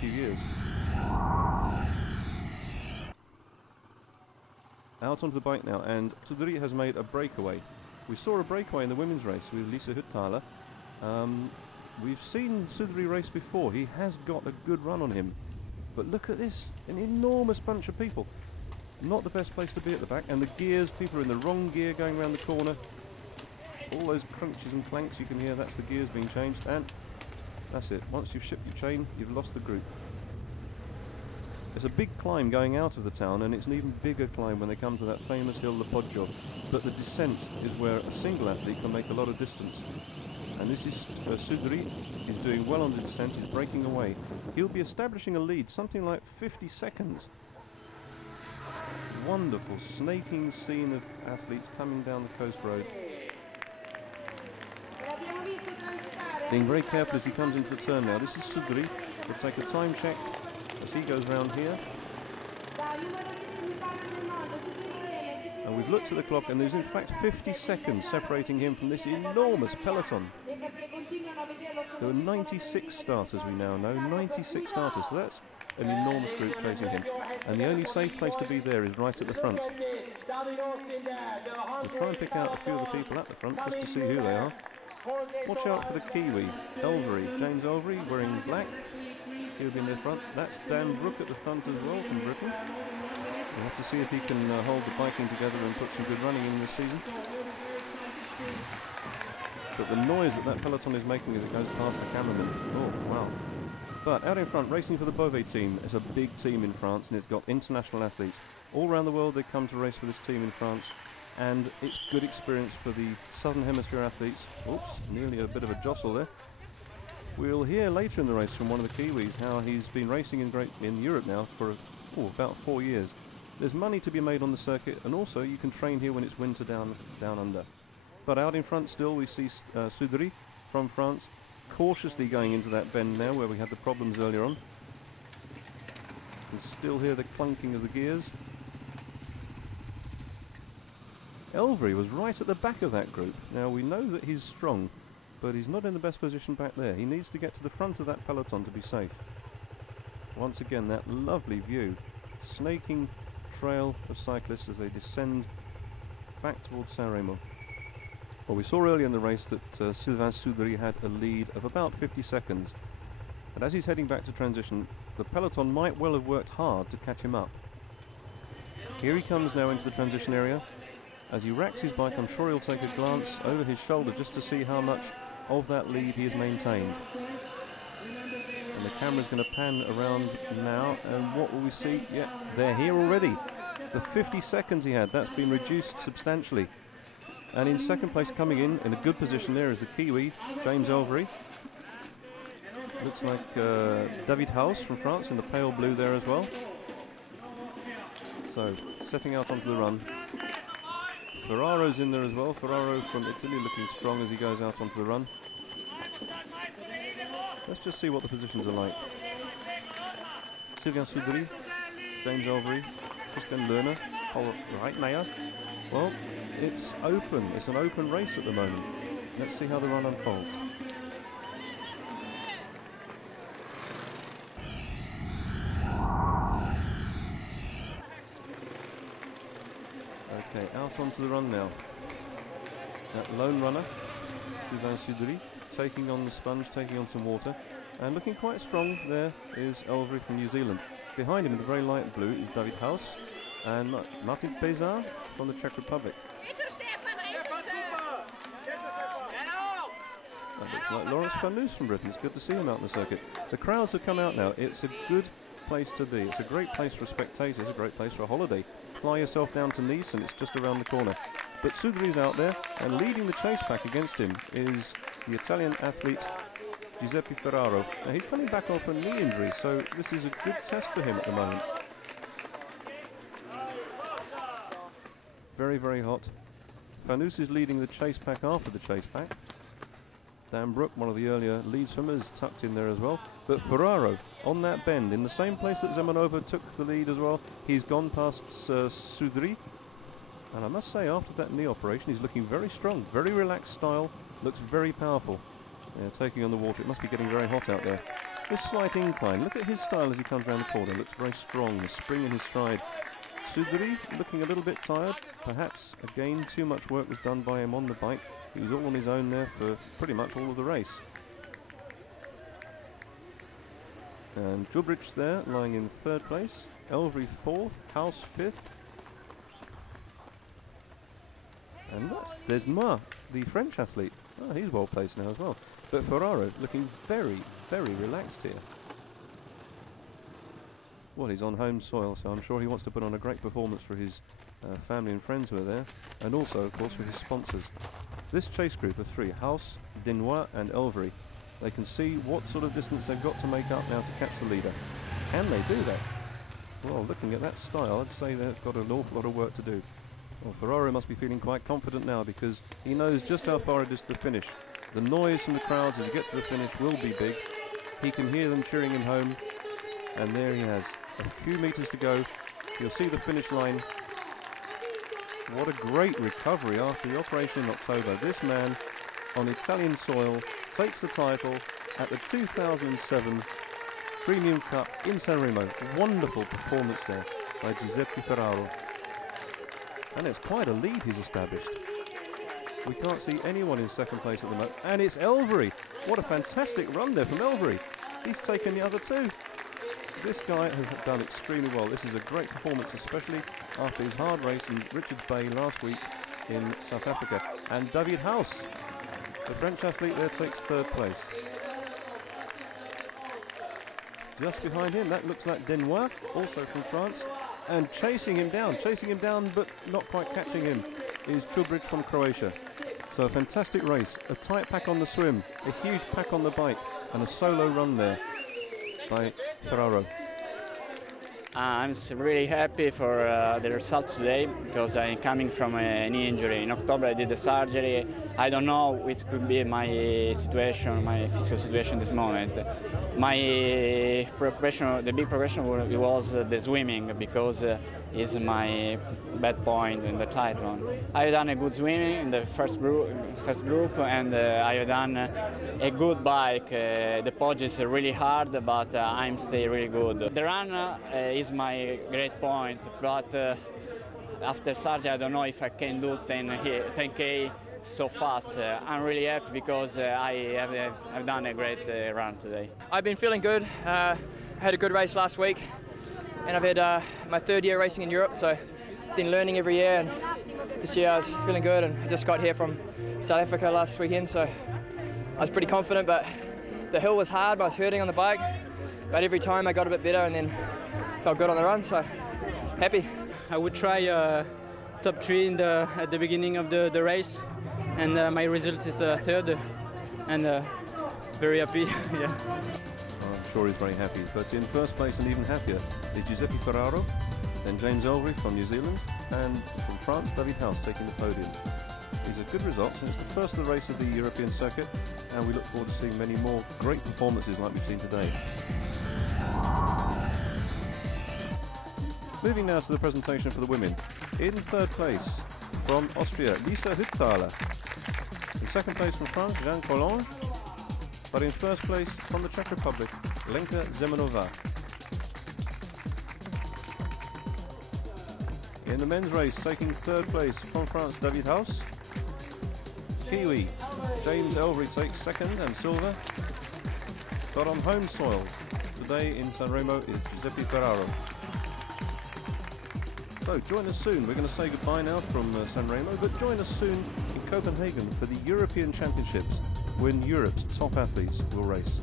few years. Out onto the bike now, and Sudri has made a breakaway. We saw a breakaway in the women's race with Lisa Hutthaler. We've seen Sudri race before. He has got a good run on him. But look at this, an enormous bunch of people. Not the best place to be at the back, and the gears, people are in the wrong gear going around the corner. All those crunches and clanks you can hear, that's the gears being changed, and that's it. Once you've shipped your chain, you've lost the group. It's a big climb going out of the town, and it's an even bigger climb when they come to that famous hill, the Poggio. But the descent is where a single athlete can make a lot of distance. And this is Sudri. He's doing well on the descent, he's breaking away. He'll be establishing a lead, something like 50 seconds. Wonderful, snaking scene of athletes coming down the coast road. Being very careful as he comes into the turn now. This is Sudri. We'll take a time check as he goes round here. And we've looked at the clock, and there's in fact 50 seconds separating him from this enormous peloton. There were 96 starters, we now know, 96 starters, so that's an enormous group chasing him. And the only safe place to be there is right at the front. We'll try and pick out a few of the people at the front just to see who they are. Watch out for the Kiwi, Elvery, James Elvery, wearing black. He'll be in the front. That's Dan Brook at the front as well from Britain. We'll have to see if he can hold the biking together and put some good running in this season. But the noise that peloton is making as it goes past the cameraman, oh wow. But out in front, racing for the Beauvais team, it's a big team in France, and it's got international athletes. All around the world they come to race for this team in France, and it's good experience for the Southern Hemisphere athletes. Oops, nearly a bit of a jostle there. We'll hear later in the race from one of the Kiwis how he's been racing in Europe now for about 4 years. There's money to be made on the circuit, and also you can train here when it's winter down under. But out in front still we see Sudri from France, cautiously going into that bend now where we had the problems earlier on. You can still hear the clunking of the gears. Elvery was right at the back of that group. Now we know that he's strong, but he's not in the best position back there. He needs to get to the front of that peloton to be safe. Once again, that lovely view. Snaking trail of cyclists as they descend back towards Sanremo. Well, we saw earlier in the race that Sylvain Sudri had a lead of about 50 seconds. And as he's heading back to transition, the peloton might well have worked hard to catch him up. Here he comes now into the transition area. As he racks his bike, I'm sure he'll take a glance over his shoulder just to see how much of that lead he has maintained. And the camera's going to pan around now, and what will we see? Yeah, they're here already. The 50 seconds he had, that's been reduced substantially. And in second place, coming in a good position there, is the Kiwi, James Elvery. Looks like David House from France in the pale blue there as well. So, setting out onto the run. Ferraro's in there as well. Ferraro from Italy looking strong as he goes out onto the run. Let's just see what the positions are like. Sylvain Sudri, James Elvery, Christian Lerner, Paul Reitmeier. Well, it's open. It's an open race at the moment. Let's see how the run unfolds. Okay, out onto the run now. That lone runner, Sylvain Sudri, taking on the sponge, taking on some water, and looking quite strong there is Elvery from New Zealand. Behind him in the very light blue is David House and Martin Pesard from the Czech Republic. That looks like Laurence Fanous from Britain. It's good to see him out on the circuit. The crowds have come out now. It's a good place to be. It's a great place for spectators, a great place for a holiday. Fly yourself down to Nice and it's just around the corner. But Sudri's out there, and leading the chase pack against him is the Italian athlete Giuseppe Ferraro. Now he's coming back off a knee injury, so this is a good test for him at the moment. Very, very hot. Fanous is leading the chase pack after the chase pack. Dan Brook, one of the earlier lead swimmers, tucked in there as well. But Ferraro, on that bend, in the same place that Zemanova took the lead as well, he's gone past Sudri. And I must say, after that knee operation, he's looking very strong, very relaxed style, looks very powerful. Yeah, taking on the water, it must be getting very hot out there. This slight incline, look at his style as he comes around the corner, looks very strong, the spring in his stride. Sudri looking a little bit tired, perhaps again too much work was done by him on the bike. He was all on his own there for pretty much all of the race. And Jubric there, lying in 3rd place. Elvry 4th, House 5th. And there's Marc, the French athlete. Oh, he's well placed now as well. But Ferraro looking very, very relaxed here. Well, he's on home soil, so I'm sure he wants to put on a great performance for his family and friends who are there, and also, of course, for his sponsors. This chase group of 3, House, Denois and Elvry, they can see what sort of distance they've got to make up now to catch the leader. Can they do that? Well, looking at that style, I'd say they've got an awful lot of work to do. Well, Ferraro must be feeling quite confident now because he knows just how far it is to the finish. The noise from the crowds as you get to the finish will be big. He can hear them cheering him home, and there he has. A few meters to go. You'll see the finish line. What a great recovery after the operation in October. This man on Italian soil takes the title at the 2007 Premium Cup in Sanremo. Wonderful performance there by Giuseppe Ferraro. And it's quite a lead he's established. We can't see anyone in 2nd place at the moment. And it's Elvry. What a fantastic run there from Elvry. He's taken the other 2. This guy has done extremely well. This is a great performance, especially after his hard race in Richards Bay last week in South Africa. And David House, the French athlete there, takes 3rd place. Just behind him, that looks like Denois, also from France. And chasing him down, but not quite catching him, is Jubric from Croatia. So a fantastic race, a tight pack on the swim, a huge pack on the bike, and a solo run there by Ferraro. I'm really happy for the result today because I'm coming from a knee injury. In October I did the surgery. I don't know what could be my situation, my physical situation at this moment. My preoccupation, the big preoccupation was the swimming because it's my bad point in the triathlon. I've done a good swimming in the first group and I've done a good bike. The podge is really hard, but I'm still really good. The run is my great point, but after surgery I don't know if I can do 10K so fast. I'm really happy because I've done a great run today. I've been feeling good. I had a good race last week and I've had my 3rd year racing in Europe, so been learning every year, and this year I was feeling good, and I just got here from South Africa last weekend, so I was pretty confident, but the hill was hard, I was hurting on the bike, but every time I got a bit better and then felt good on the run, so happy. I would try top 3 at the beginning of the race, and my result is 3rd, and very happy. Yeah. I'm sure he's very happy, but in 1st place and even happier is Giuseppe Ferraro, then James Elvry from New Zealand, and from France, David House taking the podium. These are good results, and it's the first of the race of the European circuit, and we look forward to seeing many more great performances like we've seen today. Moving now to the presentation for the women. In 3rd place from Austria, Lisa Hütthaler. In 2nd place from France, Jean Collange. But in 1st place from the Czech Republic, Lenka Zemanova. In the men's race, taking 3rd place from France, David House. Kiwi, James Elvry takes 2nd and silver. But on home soil today in Sanremo is Giuseppe Ferraro. So join us soon. We're going to say goodbye now from Sanremo, but join us soon in Copenhagen for the European Championships, when Europe's top athletes will race.